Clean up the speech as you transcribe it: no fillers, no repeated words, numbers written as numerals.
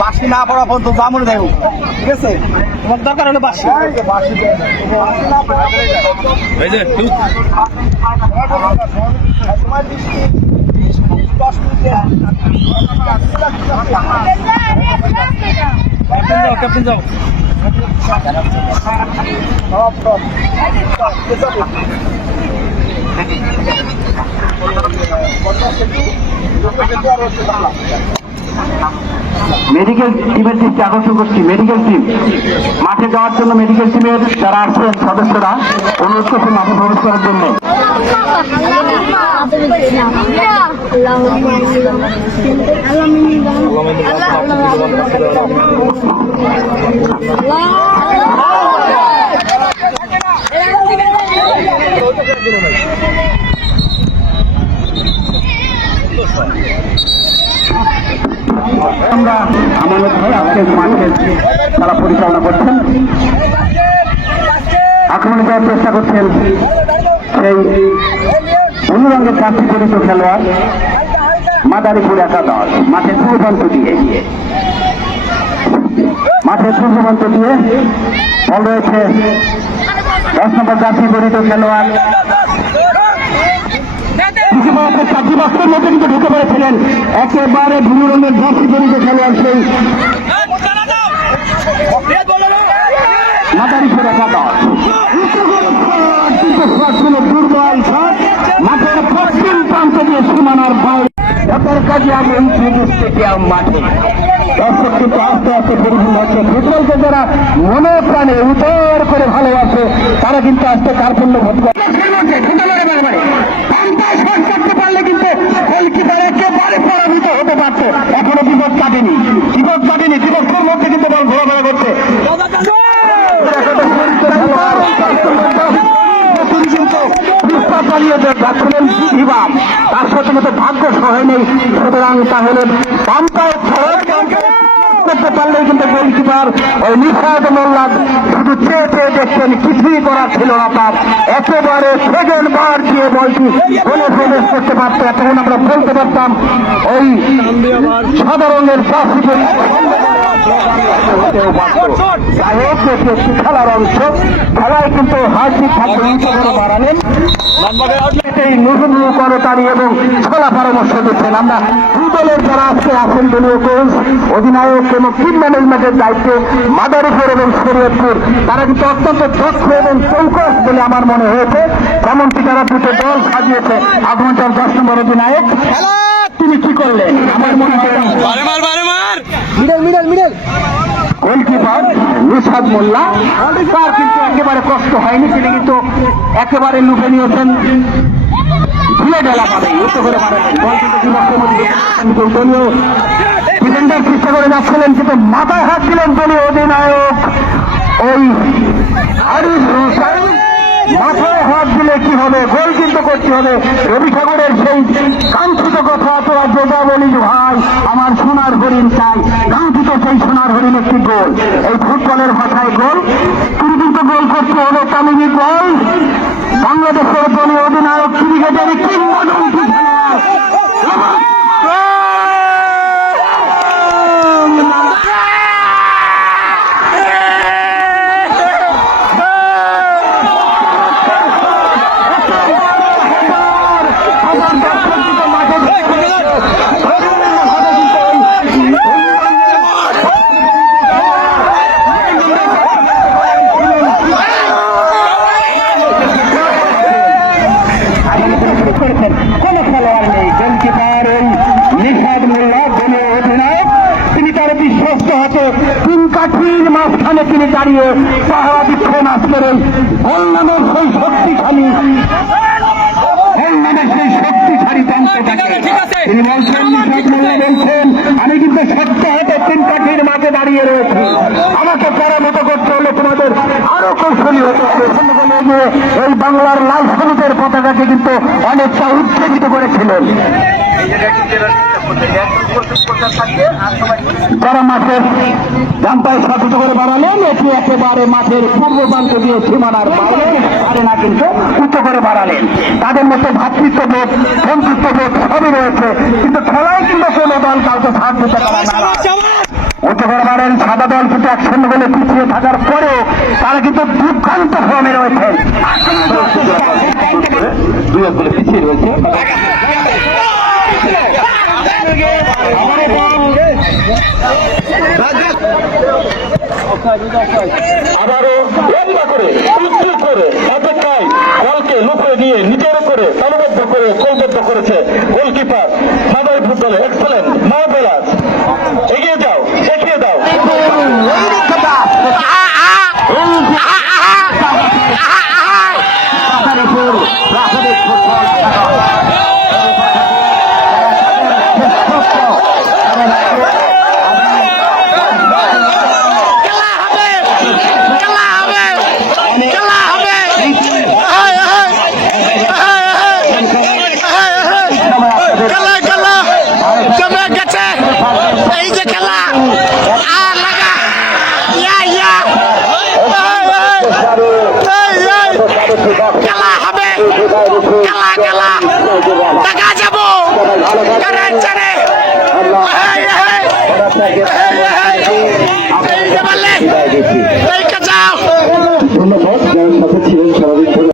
বাসি না পড়া পর্যন্ত জামুন দেব, ঠিক আছে? তোমার দরকার হলে বাসি ক্যাপ্টেন যাও। মেডিকেল টিমের দৃষ্টি আকর্ষণ করছি। মেডিকেল টিম মাঠে যাওয়ার জন্য মেডিকেল টিমের যারা আসছেন সদস্যরা অনুরোধ করছেন মাঠে প্রবেশ করার জন্য। আমরা আমানত ভাই আজকে মাঠের তারা পরিচালনা করছেন, আক্রমণে যাওয়ার চেষ্টা করছেন সেই ব্লু রঙের জার্সি পরিচিত খেলোয়াড় মাদারীপুর একাদশ। মাঠের পূর্বান্ত দিয়ে বল রয়েছে 10 নম্বর জার্সি পরিচিত খেলোয়াড় চারটি বছরের মধ্যে কিন্তু ঢুকে পড়েছিলেন একেবারে ব্লু রঙের জার্সি পরিচিত খেলোয়াড় সেই মাদারীপুর একাদশ। দুর্বল মাঠের পশ্চিম প্রান্ত দিয়ে সীমানার বাইরে এটার কাজে আমি এই ত্রিভুজ স্টেডিয়াম মাঠে দর্শক কিন্তু আস্তে আস্তে পরিপূর্ণ হচ্ছে। ফুটবলকে যারা মনে প্রাণে উদর করে ভালোবাসে তারা কিন্তু আজকে কার্পণ্য বোধ করে করতে পারলে কিন্তু গোলকিপার একেবারে পরাজিত হতে পারত। এখনো বিপদ কাটেনি, বিপক্ষের মধ্যে কিন্তু বল ঘোরাফেরা করছে। তার সাথে মতো ভাগ্য সহায় নেই, সুতরাং তাহলে করতে পারলেই কিন্তু গোলকিপার ওই নিশাদ মোল্লা শুধু চেয়ে চেয়ে দেখছেন, কিছুই করার ছিল না তার। একেবারে সেকেন্ড বার দিয়ে বলটি গোলে প্রবেশ করতে পারত। তখন আমরা বলতে পারতাম ওই সাদা রঙের খেলার অংশ। খেলায় কিন্তু হার্দি থাকবে বাড়ালেন নতুন করতারি এবং খেলা পরামর্শ দিচ্ছেন। আমরা ফুটবলের যারা আজকে আছেন দলীয় কোচ, অধিনায়ক এবং টিম ম্যানেজমেন্টের দায়িত্বে মাদারীপুর এবং শরীয়তপুর, তারা কিন্তু অত্যন্ত দক্ষ এবং চৌকস বলে আমার মনে হয়েছে। যেমনটি তারা দুটো দল সাজিয়েছে। আগমনটার 10 নম্বর অধিনায়ক তিনি কি করলেন আমার মনে হয় গোলকিপার নিশাদ মোল্লা, তার কিন্তু একেবারে কষ্ট হয়নি, তিনি কিন্তু একেবারে লুকে নিয়েছেন ধুয়ে ঢেলা পাবে উত্তর করে পারেন। বল কিন্তু দলীয় ডিফেন্ডার চেষ্টা করে যাচ্ছিলেন, কিন্তু মাথায় হাত দিলেন দলীয় অধিনায়ক ওই আরিফ হোসেন। মাথায় হাত দিলে কি হবে, গোল কিন্তু করতে হবে। রবি ঠাকুরের সেই কাঙ্ক্ষিত কথা, তোরা যেটা বলিস ভাই আমার সোনার হরিণ চাই, কাঙ্ক্ষিত সেই সোনার হরিণ একটি গোল। এই ফুটবলের ভাষায় গোল, তিনি কিন্তু গোল করতে হবে। তামিমি গোল বাংলাদেশের দলীয় অধিনায়ক ক্রিকেটের কিংবদন্তি খেলোয়াড় মাঝখানে তিনি দাঁড়িয়ে পাহারা দিচ্ছেন আজকের বলনামের সেই শক্তিশালী তিনি বলছেন, বলছেন আমি কিন্তু সত্য হাতে 3 কাঠির মাঝে দাঁড়িয়ে রয়েছি, আমাকে পরামত করতে হলে তোমাদের আরো কৌশলী হতে হবে। এই বাংলার লাল সবুজের পতাকাকে কিন্তু অনেকটা উত্তেজিত করেছিলেন। যারা মাঠের জাম্পায় সাথে করে বাড়ালেন, এটি একেবারে মাঠের পূর্ব প্রান্ত দিয়ে সীমানার বাইরে পারে না, কিন্তু উচ্চ করে বাড়ালেন। তাদের মধ্যে ভ্রাতৃত্ববোধ, বন্ধুত্ববোধ সবই রয়েছে, কিন্তু খেলায় কিন্তু কোনো দল কাউকে ছাড় দিতে পারে না। উচ্চ করে বাড়েন সাদা দল কিন্তু 1-0 গোলে পিছিয়ে থাকার পরেও তারা কিন্তু দুর্দান্ত ফর্মে রয়েছেন, 2 গোলে পিছিয়ে রয়েছে। আবারও লম্বা করে উঁচু করে অপেক্ষায় বলকে লুফে নিয়ে নিজের করে দলবদ্ধ করে গোলবদ্ধ করেছে গোলকিপার সাদাই ফুটবলে এক্সেলেন্ট মার্ভেলাস। এগিয়ে যাও, দেখিয়ে দাও। এই যে খেলা লাগা খেলা হবে, খেলা খেলা দেখা যাবো এই